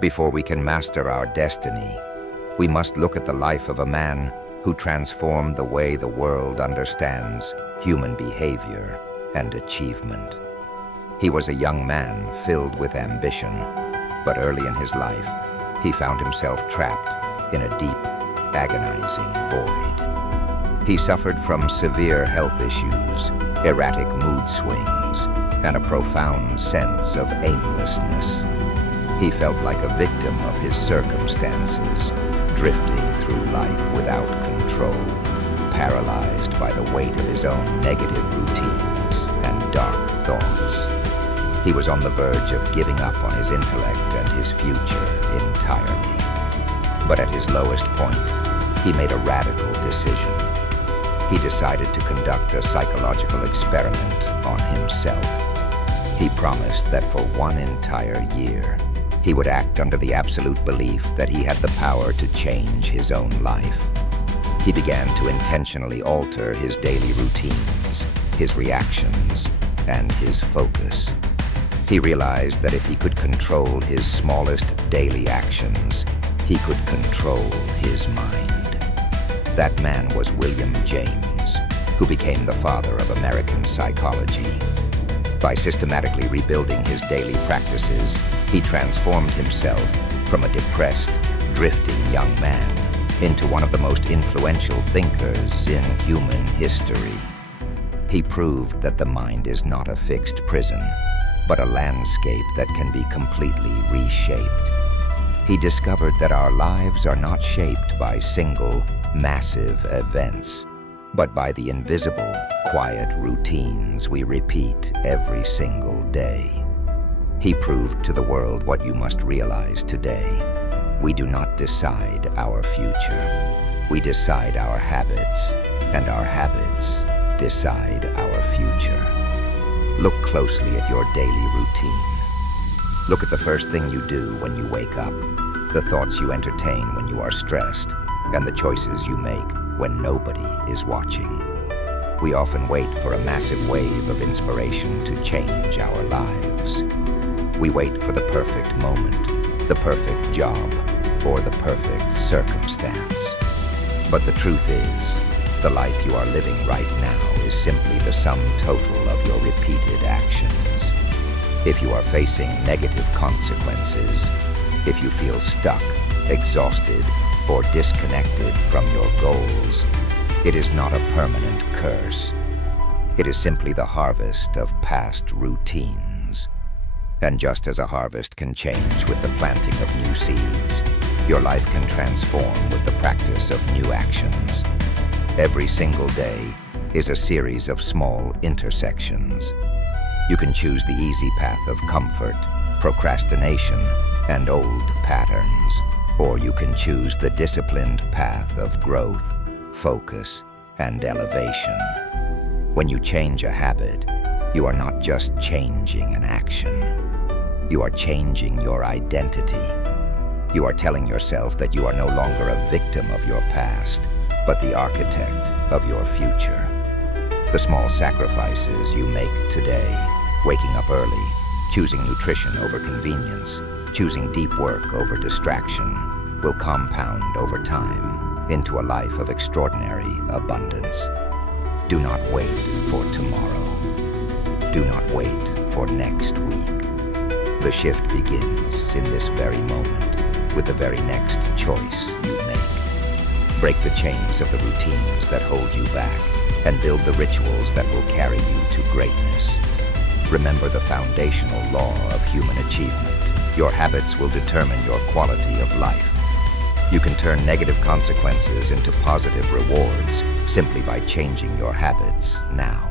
Before we can master our destiny, we must look at the life of a man who transformed the way the world understands human behavior and achievement. He was a young man filled with ambition, but early in his life, he found himself trapped in a deep, agonizing void. He suffered from severe health issues, erratic mood swings, and a profound sense of aimlessness. He felt like a victim of his circumstances, drifting through life without control, paralyzed by the weight of his own negative routines and dark thoughts. He was on the verge of giving up on his intellect and his future entirely. But at his lowest point, he made a radical decision. He decided to conduct a psychological experiment on himself. He promised that for one entire year, he would act under the absolute belief that he had the power to change his own life. He began to intentionally alter his daily routines, his reactions, and his focus. He realized that if he could control his smallest daily actions, he could control his mind. That man was William James, who became the father of American psychology. By systematically rebuilding his daily practices, he transformed himself from a depressed, drifting young man into one of the most influential thinkers in human history. He proved that the mind is not a fixed prison, but a landscape that can be completely reshaped. He discovered that our lives are not shaped by single, massive events, but by the invisible, quiet routines we repeat every single day. He proved to the world what you must realize today. We do not decide our future. We decide our habits, and our habits decide our future. Look closely at your daily routine. Look at the first thing you do when you wake up, the thoughts you entertain when you are stressed, and the choices you make when nobody is watching. We often wait for a massive wave of inspiration to change our lives. We wait for the perfect moment, the perfect job, or the perfect circumstance. But the truth is, the life you are living right now is simply the sum total of your repeated actions. If you are facing negative consequences, if you feel stuck, exhausted, or disconnected from your goals, it is not a permanent curse. It is simply the harvest of past routines. And just as a harvest can change with the planting of new seeds, your life can transform with the practice of new actions. Every single day is a series of small intersections. You can choose the easy path of comfort, procrastination, and old patterns, or you can choose the disciplined path of growth, focus, and elevation. When you change a habit, you are not just changing an action. You are changing your identity. You are telling yourself that you are no longer a victim of your past, but the architect of your future. The small sacrifices you make today, waking up early, choosing nutrition over convenience, choosing deep work over distraction, will compound over time into a life of extraordinary abundance. Do not wait for tomorrow. Do not wait for next week. The shift begins in this very moment with the very next choice you make. Break the chains of the routines that hold you back and build the rituals that will carry you to greatness. Remember the foundational law of human achievement. Your habits will determine your quality of life. You can turn negative consequences into positive rewards simply by changing your habits now.